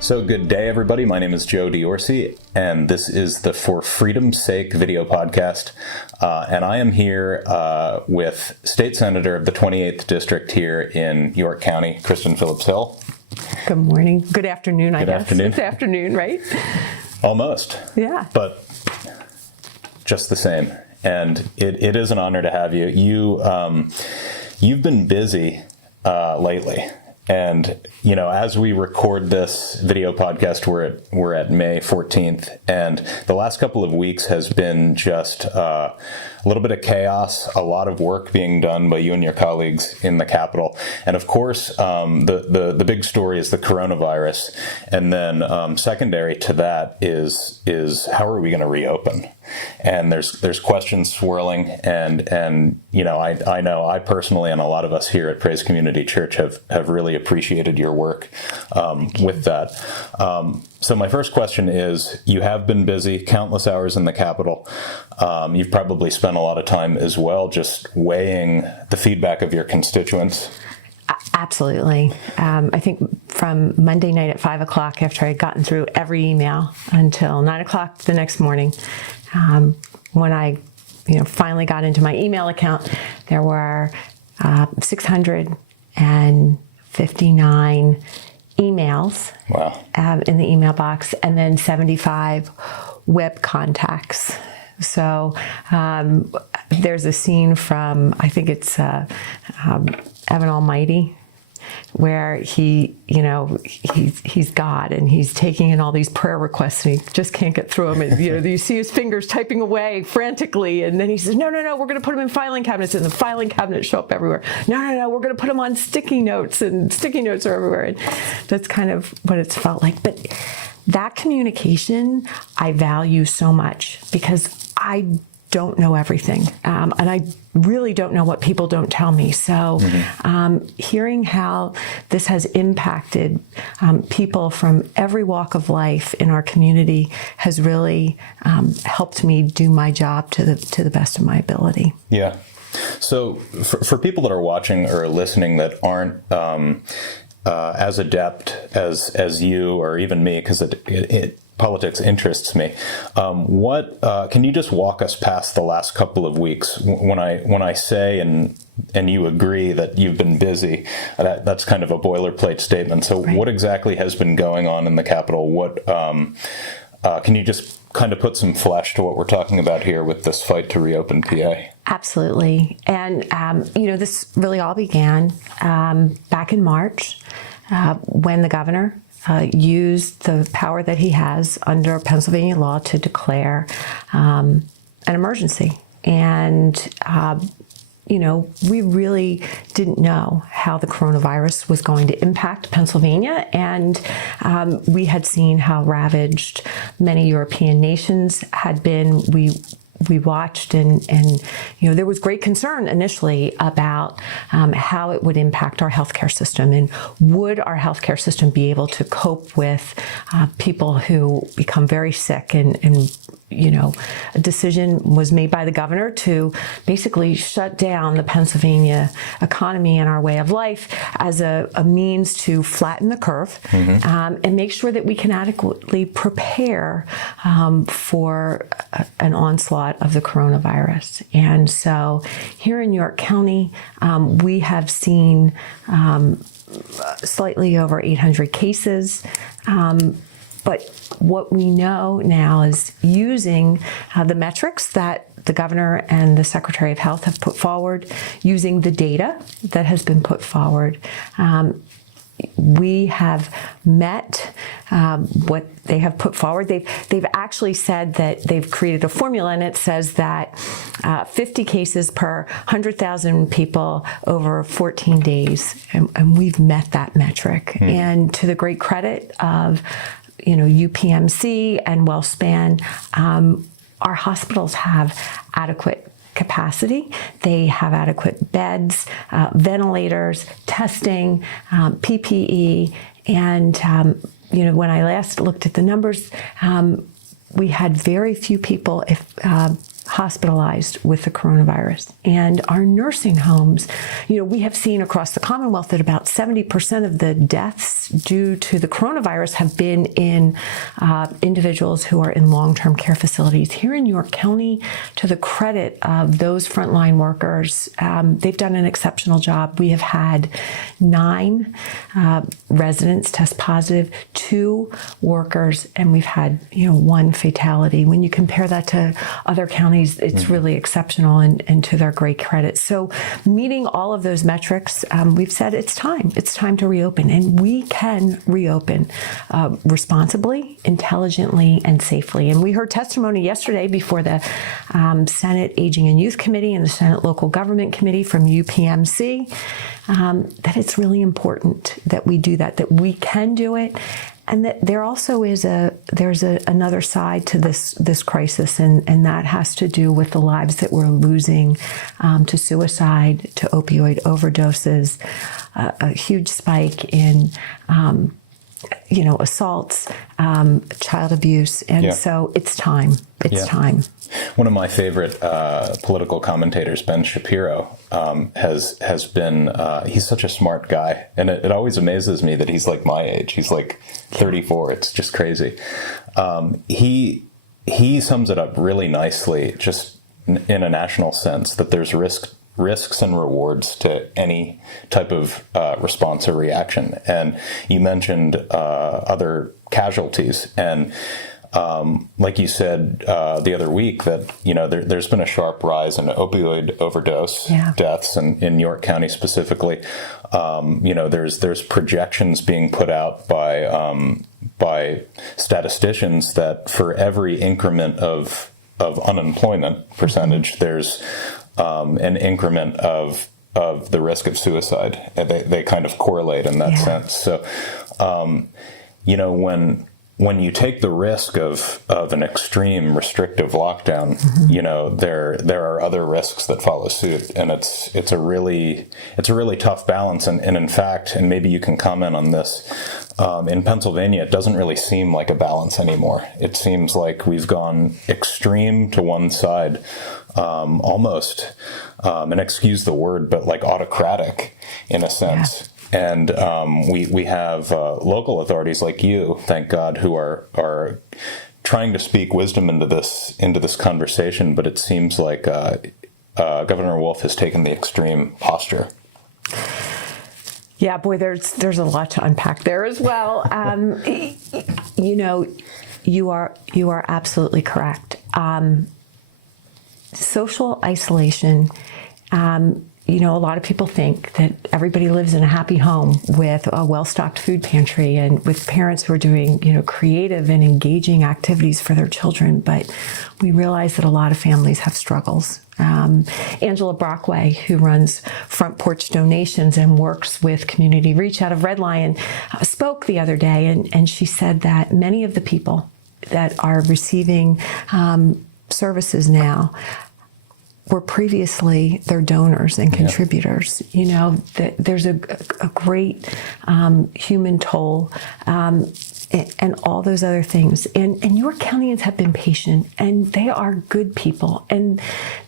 So good day, everybody. My name is Joe Diorsi, and this is the For Freedom's Sake video podcast. And I am here with State Senator of the 28th District here in York County, Kristin Phillips Hill. Good morning. Good afternoon, I guess. Afternoon. It's afternoon, right? Almost. Yeah. But just the same. And it is an honor to have you. You've been busy lately. And, you know, as we record this video podcast, we're at May 14th, and the last couple of weeks has been just a little bit of chaos, a lot of work being done by you and your colleagues in the Capitol. And of course, the big story is the coronavirus. And then secondary to that is how are we going to reopen? And there's questions swirling, and you know, I know I personally and a lot of us here at Praise Community Church have really appreciated your work with that. So my first question is, you have been busy, countless hours in the Capitol. You've probably spent a lot of time as well just weighing the feedback of your constituents. Absolutely. I think from Monday night at 5 o'clock, after I had gotten through every email, until 9 o'clock the next morning, when I finally got into my email account, there were 659 emails. Wow. In the email box, and then 75 web contacts. So there's a scene from, I think it's Evan Almighty, where he's God, and he's taking in all these prayer requests, and he just can't get through them. And you see his fingers typing away frantically, and then he says, no, we're going to put them in filing cabinets, and the filing cabinets show up everywhere. No, we're going to put them on sticky notes, and sticky notes are everywhere. And that's kind of what it's felt like. But that communication I value so much, because I don't know everything, and I really don't know what people don't tell me. So hearing how this has impacted people from every walk of life in our community has really helped me do my job to the best of my ability. Yeah. So for people that are watching or listening that aren't as adept as you or even me, because politics interests me. What can you just walk us past the last couple of weeks? When I say and you agree that you've been busy, that's kind of a boilerplate statement. So right. What exactly has been going on in the Capitol? What can you just kind of put some flesh to what we're talking about here with this fight to reopen PA? Absolutely. And this really all began back in March when the governor used the power that he has under Pennsylvania law to declare an emergency. And, we really didn't know how the coronavirus was going to impact Pennsylvania. And we had seen how ravaged many European nations had been. We watched and there was great concern initially about how it would impact our healthcare system, and would our healthcare system be able to cope with people who become very sick, and a decision was made by the governor to basically shut down the Pennsylvania economy and our way of life as a means to flatten the curve and make sure that we can adequately prepare for an onslaught of the coronavirus. And so here in York County, we have seen slightly over 800 cases. But what we know now is, using the metrics that the governor and the Secretary of Health have put forward, using the data that has been put forward, we have met what they have put forward. They've actually said that they've created a formula, and it says that 50 cases per 100,000 people over 14 days, and we've met that metric. And to the great credit of UPMC and WellSpan, our hospitals have adequate capacity. They have adequate beds, ventilators, testing, PPE, and when I last looked at the numbers, we had very few people, hospitalized with the coronavirus. And our nursing homes, we have seen across the Commonwealth that about 70% of the deaths due to the coronavirus have been in individuals who are in long-term care facilities. Here in York County, to the credit of those frontline workers, they've done an exceptional job. We have had 9 residents test positive, 2 workers, and we've had 1 fatality. When you compare that to other counties, it's really exceptional and to their great credit. So meeting all of those metrics, we've said it's time to reopen, and we can reopen responsibly, intelligently, and safely. And we heard testimony yesterday before the Senate Aging and Youth Committee and the Senate Local Government Committee from UPMC that it's really important that we do that we can do it. And that there also is another side to this crisis, and that has to do with the lives that we're losing to suicide, to opioid overdoses, a huge spike in assaults, child abuse, and so it's time. It's time. One of my favorite political commentators, Ben Shapiro, has been, he's such a smart guy. And it always amazes me that he's like my age. He's like 34. It's just crazy. He sums it up really nicely, just in a national sense, that there's risks and rewards to any type of response or reaction. And you mentioned other casualties. And like you said the other week, that there's been a sharp rise in opioid overdose deaths in York County specifically. There's projections being put out by statisticians that for every increment of unemployment percentage, there's an increment of the risk of suicide. They kind of correlate in that sense. So, when you take the risk of an extreme restrictive lockdown, there are other risks that follow suit, and it's a really tough balance. And in fact, and maybe you can comment on this, in Pennsylvania, it doesn't really seem like a balance anymore. It seems like we've gone extreme to one side, almost, and excuse the word, but like autocratic in a sense. Yeah. And we have local authorities like you, thank God, who are trying to speak wisdom into this conversation. But it seems like Governor Wolf has taken the extreme posture. Yeah, boy, there's a lot to unpack there as well. You are absolutely correct. Social isolation. A lot of people think that everybody lives in a happy home with a well-stocked food pantry and with parents who are doing, creative and engaging activities for their children. But we realize that a lot of families have struggles. Angela Brockway, who runs Front Porch Donations and works with Community Reach out of Red Lion, spoke the other day, and she said that many of the people that are receiving services now were previously their donors and contributors. That there's a great human toll and all those other things. And York Countyans have been patient, and they are good people, and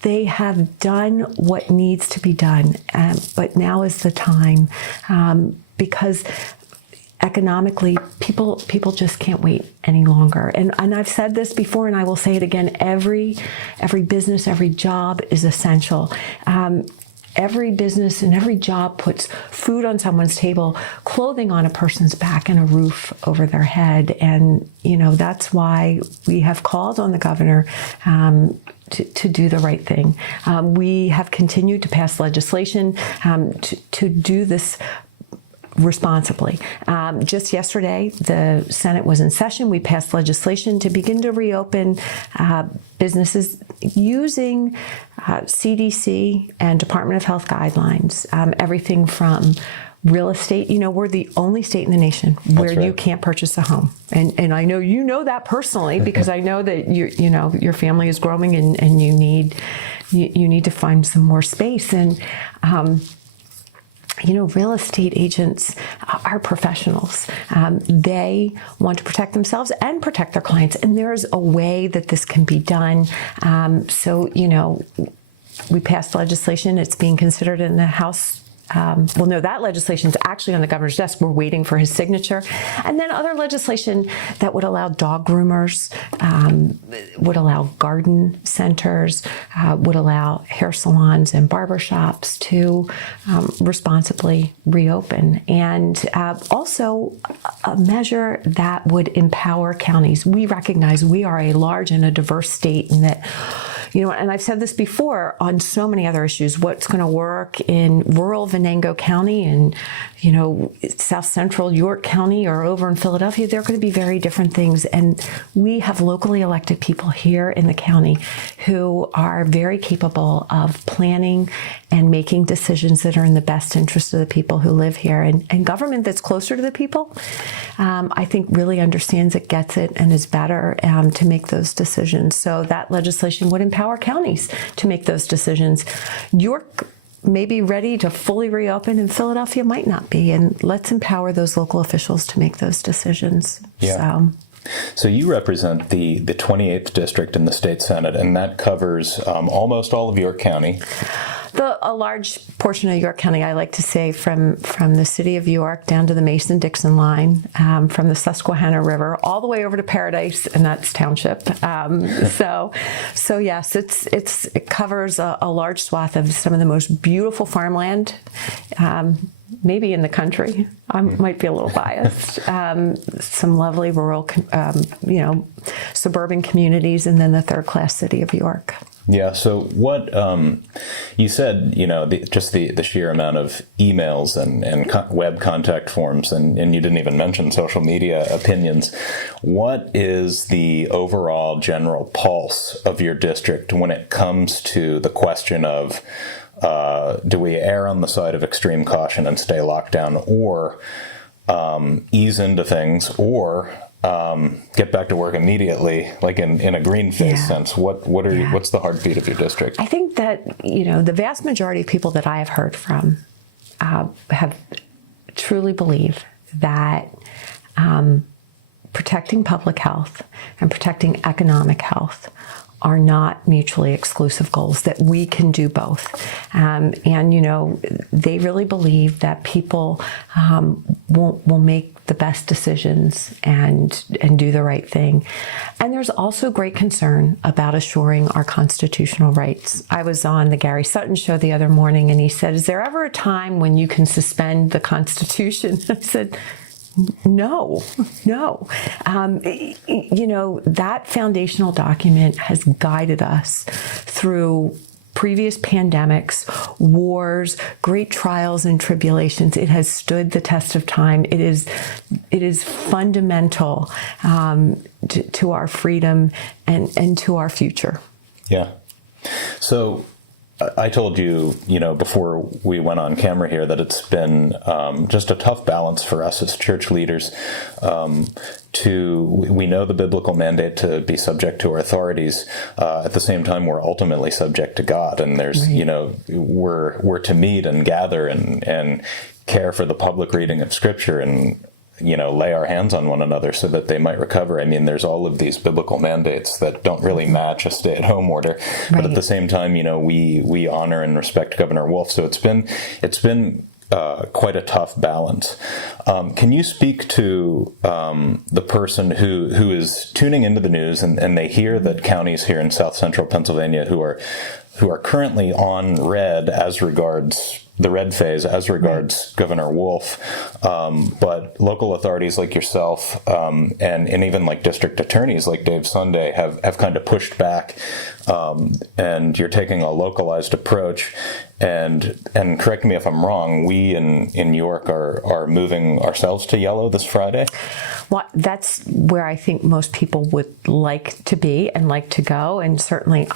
they have done what needs to be done. But now is the time, because economically, people just can't wait any longer. And I've said this before, and I will say it again. Every business, every job is essential. Every business and every job puts food on someone's table, clothing on a person's back, and a roof over their head. And that's why we have called on the governor to do the right thing. We have continued to pass legislation to do this responsibly. Just yesterday, the Senate was in session. We passed legislation to begin to reopen businesses using CDC and Department of Health guidelines, everything from real estate. We're the only state in the nation where you can't purchase a home. And I know you know that personally, because I know that your family is growing and you need to find some more space. And real estate agents are professionals. They want to protect themselves and protect their clients, and there's a way that this can be done. We passed legislation. It's being considered in the House. That legislation is actually on the governor's desk. We're waiting for his signature. And then other legislation that would allow dog groomers, would allow garden centers, would allow hair salons and barbershops to responsibly reopen. And also a measure that would empower counties. We recognize we are a large and a diverse state, and that, and I've said this before on so many other issues, what's going to work in rural Venango County and, South Central York County or over in Philadelphia, they're going to be very different things. And we have locally elected people here in the county who are very capable of planning and making decisions that are in the best interest of the people who live here. And government that's closer to the people, I think really understands it, gets it, and is better to make those decisions. So that legislation would empower counties to make those decisions. York may be ready to fully reopen, and Philadelphia might not be. And let's empower those local officials to make those decisions. Yeah. So you represent the 28th district in the state Senate, and that covers almost all of York County. A large portion of York County, I like to say, from the city of York down to the Mason-Dixon line, from the Susquehanna River, all the way over to Paradise, and that's township. So yes, it covers a large swath of some of the most beautiful farmland, maybe in the country. I might be a little biased. Some lovely rural, suburban communities, and then the third-class city of York. Yeah. So what you said, just the sheer amount of emails and web contact forms, and you didn't even mention social media opinions. What is the overall general pulse of your district when it comes to the question of do we err on the side of extreme caution and stay locked down, or ease into things, or get back to work immediately, like in a green face sense? What's the heartbeat of your district? I think that, the vast majority of people that I have heard from have truly believe that protecting public health and protecting economic health are not mutually exclusive goals, that we can do both. They really believe that people will make the best decisions and do the right thing. And there's also great concern about assuring our constitutional rights. I was on the Gary Sutton show the other morning, and he said, is there ever a time when you can suspend the Constitution? I said, no. That foundational document has guided us through previous pandemics, wars, great trials and tribulations. It has stood the test of time. It is fundamental to our freedom and to our future. Yeah. So I told you, before we went on camera here, that it's been just a tough balance for us as church leaders. We know the biblical mandate to be subject to our authorities. At the same time, we're ultimately subject to God, and there's, we're to meet and gather and care for the public reading of Scripture and lay our hands on one another so that they might recover. I mean, there's all of these biblical mandates that don't really match a stay-at-home order, but at the same time, we honor and respect Governor Wolf. So it's been quite a tough balance. Can you speak to the person who is tuning into the news and they hear that counties here in South Central Pennsylvania who are currently on red as regards the red phase as regards Governor Wolf, but local authorities like yourself and even like district attorneys like Dave Sunday have kind of pushed back, and you're taking a localized approach. And correct me if I'm wrong, we in York are moving ourselves to yellow this Friday. Well, that's where I think most people would like to be and like to go, and certainly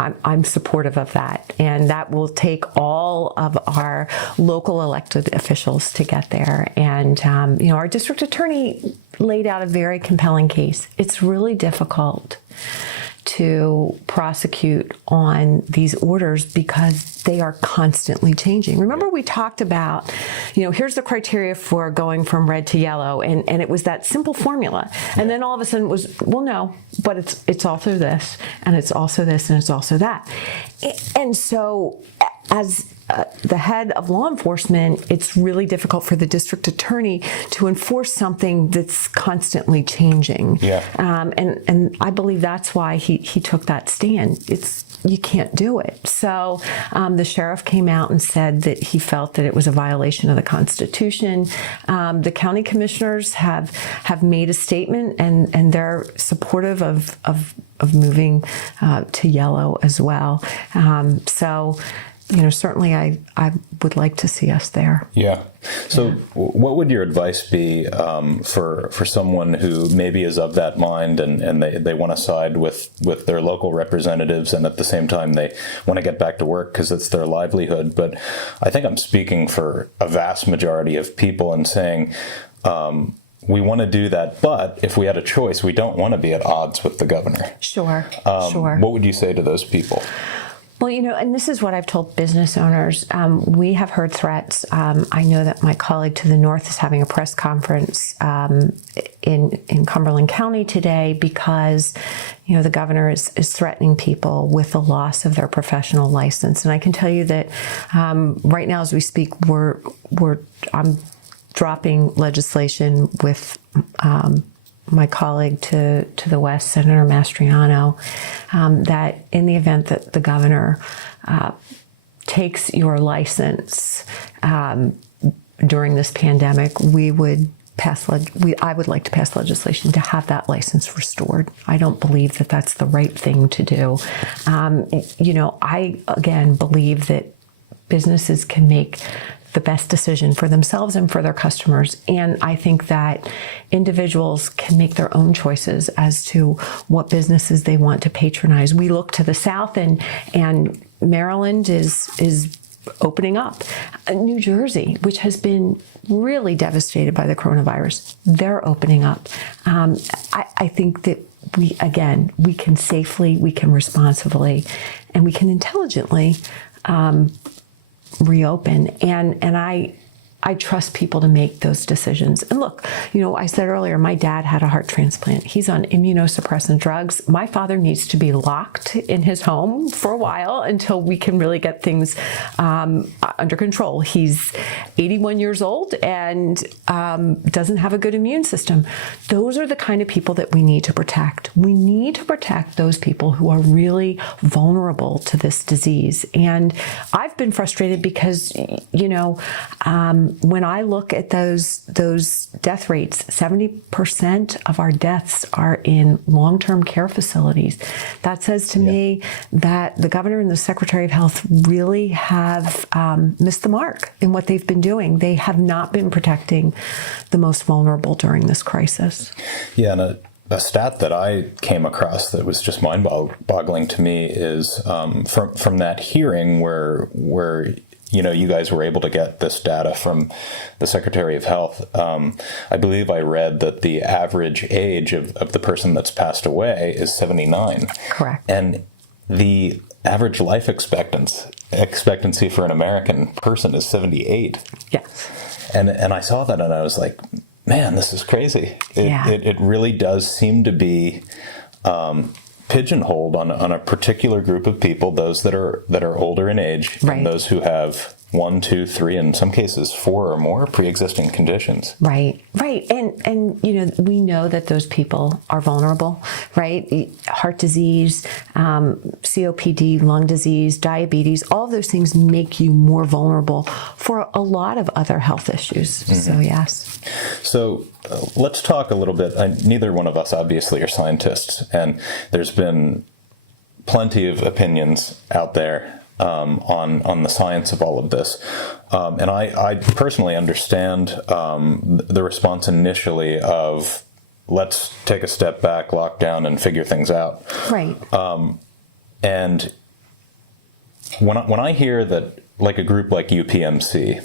I'm supportive of that, and that will take all of our local elected officials to get there. And our district attorney laid out a very compelling case. It's really difficult to prosecute on these orders because they are constantly changing. Remember, we talked about, here's the criteria for going from red to yellow, and it was that simple formula. And then all of a sudden it was, well, no, but it's also this, and it's also this, and it's also that. And so as the head of law enforcement, it's really difficult for the district attorney to enforce something that's constantly changing. Yeah. And I believe that's why he took that stand. You can't do it. So the sheriff came out and said that he felt that it was a violation of the Constitution. The county commissioners have made a statement, and they're supportive of moving to yellow as well. So certainly I would like to see us there. Yeah. So what would your advice be for someone who maybe is of that mind and they want to side with their local representatives, and at the same time they want to get back to work because it's their livelihood? But I think I'm speaking for a vast majority of people and saying, we want to do that, but if we had a choice, we don't want to be at odds with the governor. Sure. What would you say to those people? Well, and this is what I've told business owners. We have heard threats. I know that my colleague to the north is having a press conference in Cumberland County today because, the governor is threatening people with the loss of their professional license. And I can tell you that right now as we speak, I'm dropping legislation with my colleague to the west, Senator Mastriano, that in the event that the governor takes your license during this pandemic, I would like to pass legislation to have that license restored. I don't believe that that's the right thing to do. I, again, believe that businesses can make the best decision for themselves and for their customers. And I think that individuals can make their own choices as to what businesses they want to patronize. We look to the South, and Maryland is opening up. New Jersey, which has been really devastated by the coronavirus, they're opening up. I think that we can safely, we can responsibly, and we can intelligently reopen, and I trust people to make those decisions. And look, I said earlier, my dad had a heart transplant. He's on immunosuppressant drugs. My father needs to be locked in his home for a while until we can really get things under control. He's 81 years old and doesn't have a good immune system. Those are the kind of people that we need to protect. We need to protect those people who are really vulnerable to this disease. And I've been frustrated because, when I look at those death rates, 70% of our deaths are in long-term care facilities. That says to me that the governor and the Secretary of Health really have missed the mark in what they've been doing. They have not been protecting the most vulnerable during this crisis. Yeah, and a stat that I came across that was just mind-boggling to me is from that hearing where you guys were able to get this data from the Secretary of Health. I believe I read that the average age of the person that's passed away is 79. Correct. And the average life expectancy for an American person is 78. Yes. And I saw that and I was like, man, this is crazy. It really does seem to be pigeonholed on a particular group of people, those that are older in age, right, and those who have 1, 2, 3, in some cases 4 or more pre-existing conditions. Right. And we know that those people are vulnerable, right? Heart disease, COPD, lung disease, diabetes, all of those things make you more vulnerable for a lot of other health issues. Mm-hmm. So, yes. So let's talk a little bit. Neither one of us obviously are scientists, and there's been plenty of opinions out there on the science of all of this. And I personally understand the response initially of let's take a step back, lock down, and figure things out. Right. And when I hear that, like a group like UPMC,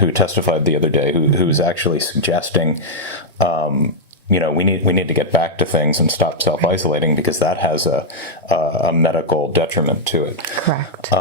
who testified the other day, who is actually suggesting we need to get back to things and stop self-isolating, because that has a medical detriment to it. Correct.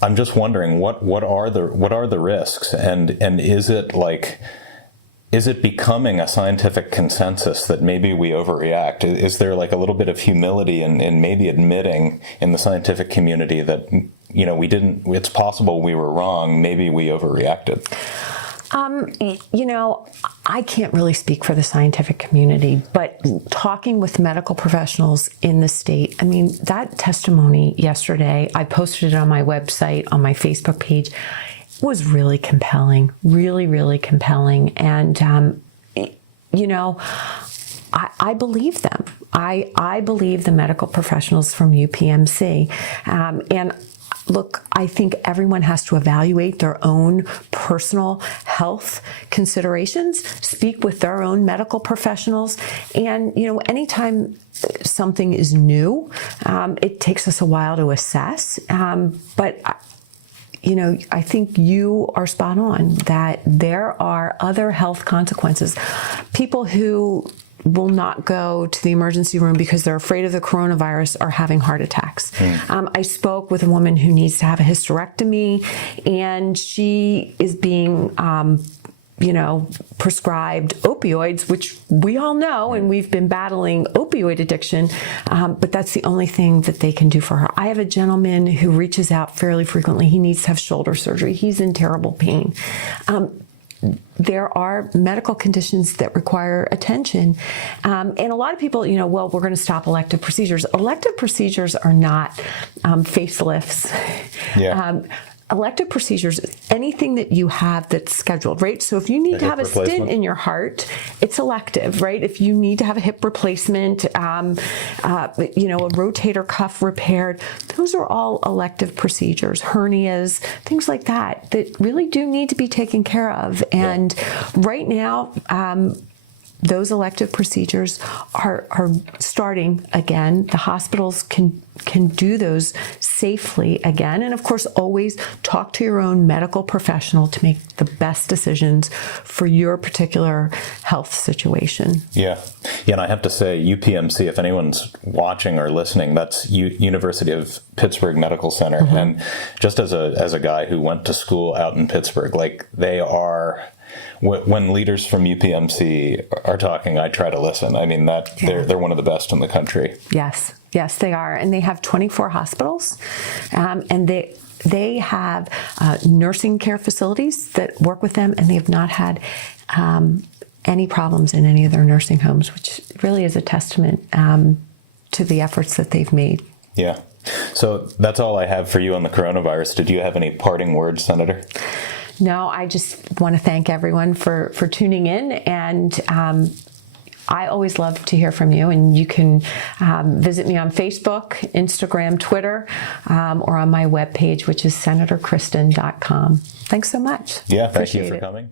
I'm just wondering what are the risks, and is it becoming a scientific consensus that maybe we overreact? Is there like a little bit of humility in maybe admitting in the scientific community that, it's possible we were wrong, maybe we overreacted? I can't really speak for the scientific community, but talking with medical professionals in the state, that testimony yesterday, I posted it on my website, on my Facebook page, was really compelling, really, really compelling. And, I believe them. I believe the medical professionals from UPMC. And look, I think everyone has to evaluate their own personal health considerations, speak with their own medical professionals. And, anytime something is new, it takes us a while to assess. But I think you are spot on that there are other health consequences. People who will not go to the emergency room because they're afraid of the coronavirus are having heart attacks. I spoke with a woman who needs to have a hysterectomy, and she is being prescribed opioids, which we all know, and we've been battling opioid addiction, but that's the only thing that they can do for her. I have a gentleman who reaches out fairly frequently. He needs to have shoulder surgery. He's in terrible pain. There are medical conditions that require attention. And a lot of people, we're going to stop elective procedures. Elective procedures are not facelifts. Yeah. Elective procedures, anything that you have that's scheduled, right? So if you need to have a stent in your heart, it's elective, right? If you need to have a hip replacement, a rotator cuff repaired, those are all elective procedures, hernias, things like that really do need to be taken care of. And right now, those elective procedures are starting again. The hospitals can do those safely again. And of course, always talk to your own medical professional to make the best decisions for your particular health situation. Yeah. And I have to say, UPMC, if anyone's watching or listening, that's University of Pittsburgh Medical Center. Mm-hmm. And just as a guy who went to school out in Pittsburgh, they are... When leaders from UPMC are talking, I try to listen. They're one of the best in the country. Yes, they are. And they have 24 hospitals, and they have nursing care facilities that work with them, and they have not had any problems in any of their nursing homes, which really is a testament to the efforts that they've made. Yeah. So that's all I have for you on the coronavirus. Did you have any parting words, Senator? No, I just want to thank everyone for tuning in, and I always love to hear from you, and you can visit me on Facebook, Instagram, Twitter, or on my webpage, which is senatorkristin.com. Thanks so much. Yeah, thank you for coming.